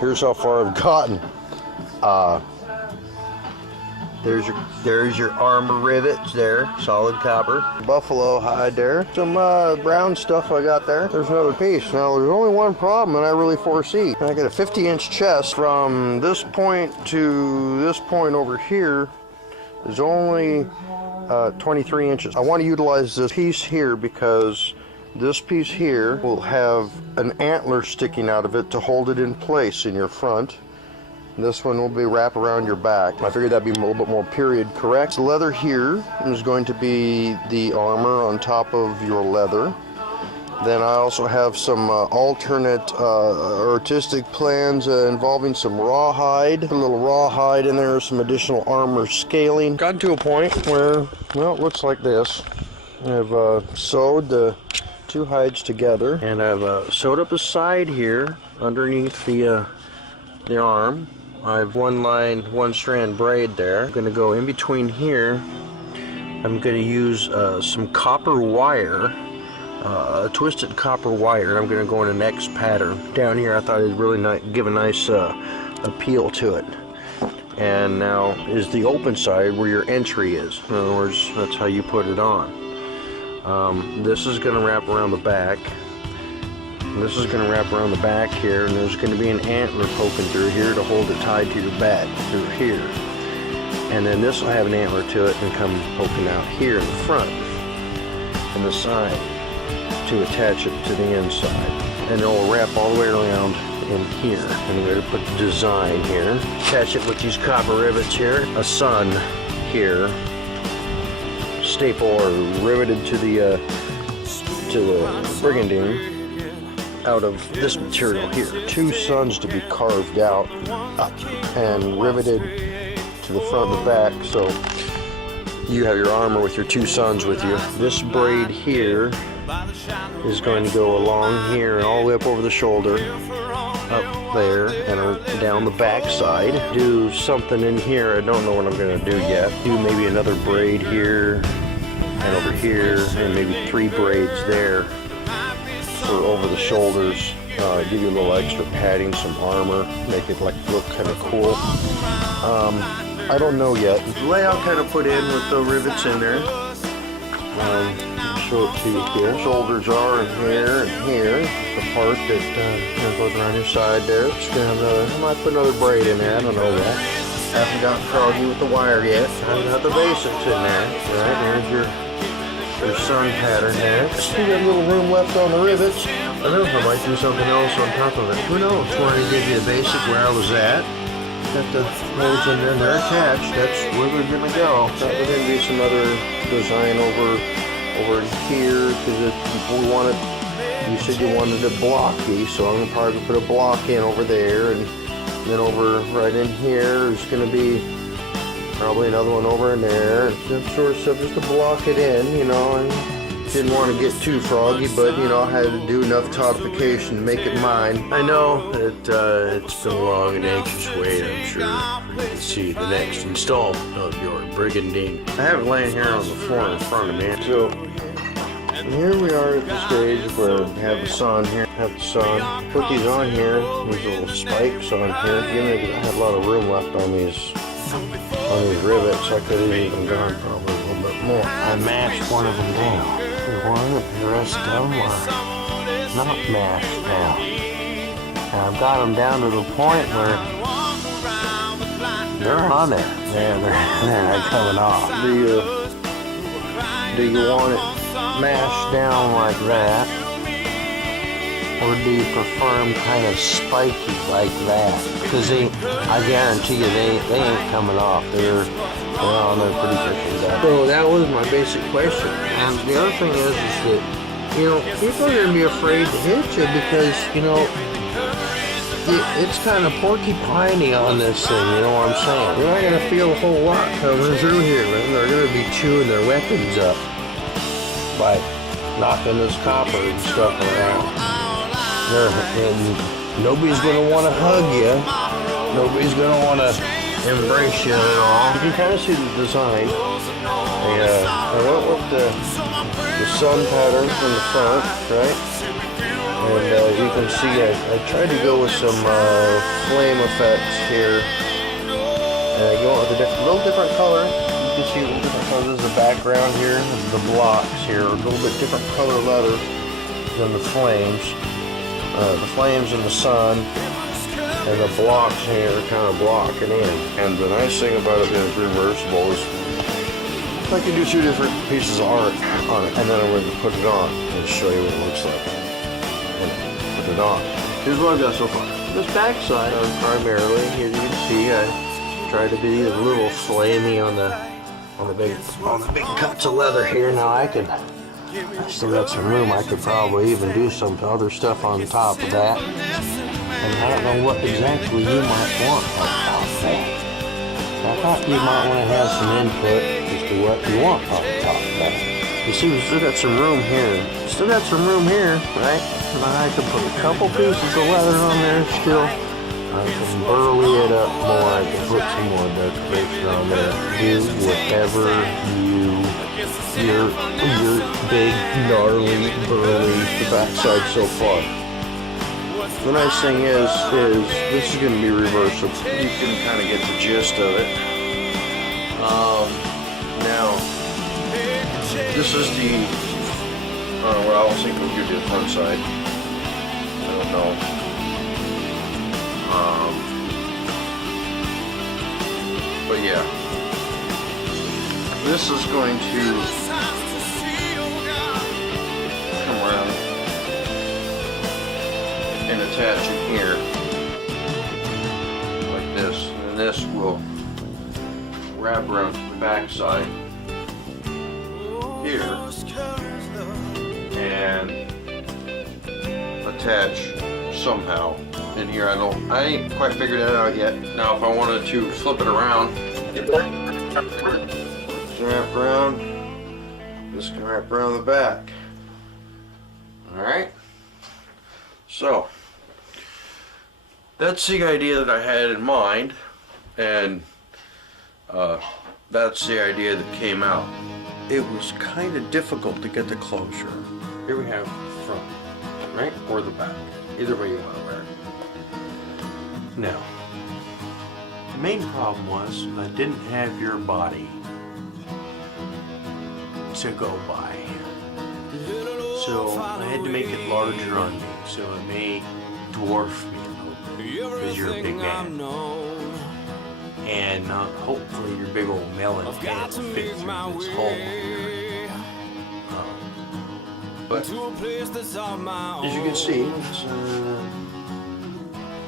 Here's how far I've gotten. There's your armor rivets there, solid copper. Buffalo hide there. Some brown stuff I got there. There's another piece. Now there's only one problem that I really foresee. I got a 50-inch chest from this point to this point over here. Is only 23 inches. I want to utilize this piece here because this piece here will have an antler sticking out of it to hold it in place in your front. This one will be wrapped around your back. I figured that'd be a little bit more period correct. The leather here is going to be the armor on top of your leather. Then I also have some alternate artistic plans involving some rawhide. A little rawhide in there, some additional armor scaling. Gotten to a point where, well, it looks like this. I've sewed the two hides together, and I've sewed up a side here underneath the arm. I have one strand braid there. I'm going to go in between here. I'm going to use some copper wire, twisted copper wire. I'm going to go in an X pattern. Down here I thought it'd really give a nice appeal to it. And now is the open side where your entry is. In other words, that's how you put it on. This is going to wrap around the back. This is going to wrap around the back here, and there's going to be an antler poking through here to hold it tied to your back through here. And then this will have an antler to it and come poking out here in the front and the side to attach it to the inside. And it will wrap all the way around in here. And we're going to put the design here. Attach it with these copper rivets here. A sun here. Staple or riveted to the brigandine. Out of this material here. Two suns to be carved out and riveted to the front and the back, so you have your armor with your two suns with you. This braid here is going to go along here and all the way up over the shoulder, up there, and down the back side. Do something in here. I don't know what I'm going to do yet. Do maybe another braid here and over here, and maybe 3 braids there. Over the shoulders, give you a little extra padding, some armor, make it look kind of cool. I don't know yet. The layout kind of put in with the rivets in there. Show it to you here. Shoulders are in here and here. The part that goes around your side there. I might put another braid in there. I don't know that. Haven't gotten froggy with the wire yet. I've got the basics in there. Right, there's your sun pattern there. Still got a little room left on the rivets. I don't know if I might do something else on top of it. Who knows? Just wanted to give you the basic where I was at. Got the holes in there, they're attached. That's where they're going to go. Thought there going to be some other design over here because we wanted. You said you wanted it blocky, so I'm going to probably put a block in over there, and then over right in here is going to be probably another one over in there, and that sort of stuff, just to block it in, you know. And didn't want to get too froggy, but you know, I had to do enough codification to make it mine. I know that it's been a long and anxious wait, I'm sure, to see the next installment of your brigandine. I have it laying here on the floor in front of me. So here we are at the stage where we have the sun here, Put these on here, these little spikes on here. I have a lot of room left on these rivets. I could have even gone probably a little bit more. I mashed one of them down. The rest of them are not mashed down. And I've got them down to the point where they're on there. They're not coming off. Do you want it mashed down like that? Or do you prefer them kind of spiky like that? Because I guarantee you they ain't coming off. They're on there pretty quickly. So that was my basic question. And the other thing is that, you know, people are going to be afraid to hit you because, you know, it's kind of porcupiney on this thing, you know what I'm saying? You're not going to feel a whole lot coming through here, man. They're going to be chewing their weapons up by knocking this copper and stuff around. And nobody's going to want to hug you. Nobody's going to want to embrace you at all. You can kind of see the design. I went with the sun pattern in the front, right? And as you can see, I tried to go with some flame effects here. And I go with a little different color. You can see a little different color. This is the background here. The blocks here are a little bit different color letter than the flames. The flames in the sun. And the blocks here are kind of blocking in. And the nice thing about it being reversible is I can do two different pieces of art on it. And then I'm going to put it on and show you what it looks like. And put it on. Here's what I've got so far. This backside, primarily, as you can see, I tried to be a little flamey on the big cuts of leather here. Now I still got some room. I could probably even do some other stuff on top of that. And I don't know what exactly you might want on top of that. I thought you might want to have some input as to what you want on top of that. You see, we still got some room here. Still got some room here, right? And I can put a couple pieces of leather on there still. I can burly it up more. I can put some more decoration on there. Do whatever your big, gnarly, burly, the backside so far. The nice thing is this is going to be reversible. You can kind of get the gist of it. Now, this is the, well, I was thinking we'll give you the front side. I don't know. But yeah, this is going to come around and attach in here like this, and this will wrap around to the back side here and attach somehow in here. I ain't quite figured that out yet. Now if I wanted to flip it around, wrap around, this can wrap around the back. Alright, so that's the idea that I had in mind, and that's the idea that came out. It was kind of difficult to get the closure. Here we have the front, right, or the back, either way you want to wear it. Now, the main problem was I didn't have your body to go by. So I had to make it larger on me, so it may dwarf me a little bit, because you're a big man. And hopefully your big old melon can't fit through this hole here. But as you can see, it's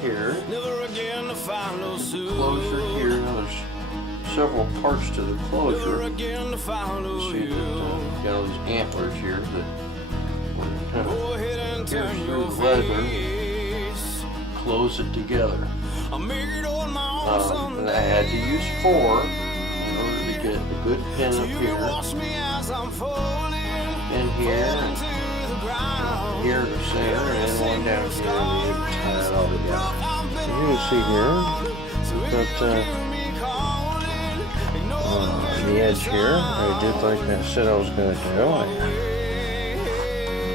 here, closure here. Now there's several parts to the closure. You see that got all these antlers here that kind of pierce through the leather, close it together. And I had to use 4 in order to get a good pin up here, and here in the center, and then one down here, and you tie it all together. So you can see here, got the edge here. I did like I said I was going to do. I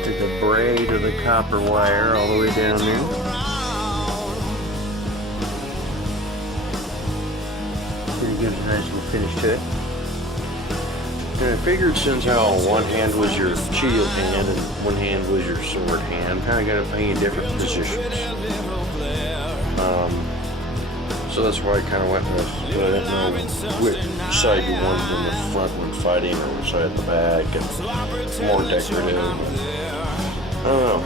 took a braid of the copper wire all the way down there. Gives a nice little finish to it. And I figured since how one hand was your shield hand and one hand was your sword hand, kind of got to put you in different positions. So that's why I kind of went with, but I didn't know which side you wanted in the front when fighting or which side at the back, and more decorative. I don't know.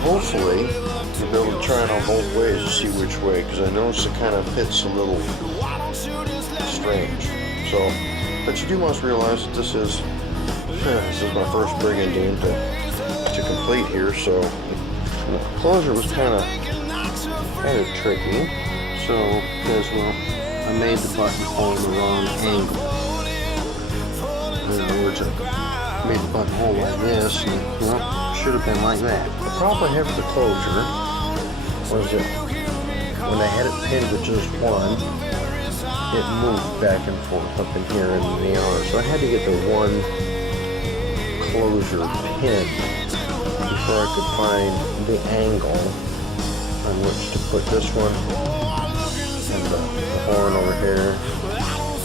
Hopefully you'll be able to try it on both ways to see which way, because I noticed it kind of fits a little strange. So, but you do must realize that this is my first brigandine to complete here, so the closure was kind of tricky. So, because I made the buttonhole in the wrong angle. In other words, I made the buttonhole like this, and should have been like that. The problem I have with the closure was that when I had it pinned with just one, it moved back and forth up in here and in the arm. So I had to get the one closure pinned where I could find the angle on which to put this one, and the horn over here,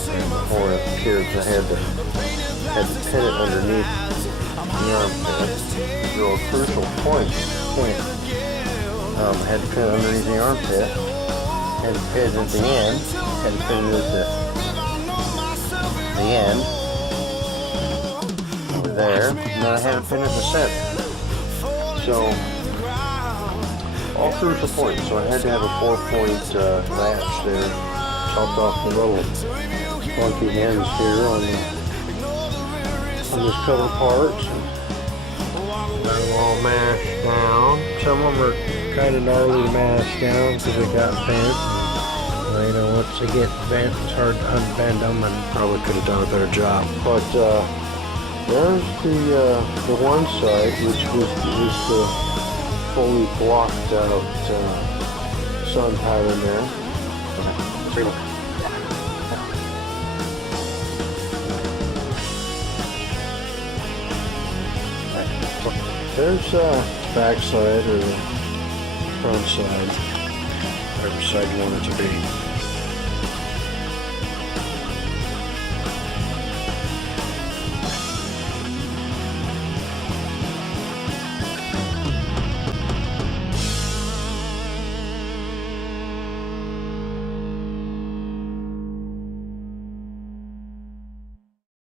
and the horn up here, because I had to pin it underneath the armpit. Real crucial point. I had to pin it underneath the armpit, had to pin it at the end, had to pin it at the end, over there, and then I had to pin it in the center. So, all crucial points. So I had to have a 4-point match there, chopped off the little funky ends here on this cover part. Got them all mashed down. Some of them are kind of gnarly to mash down because they got bent. You know, once they get bent, it's hard to unbend them, and probably could have done a better job. But there's the one side, which was the fully blocked out sun pattern there. There's back side or the front side, whatever side you want it to be.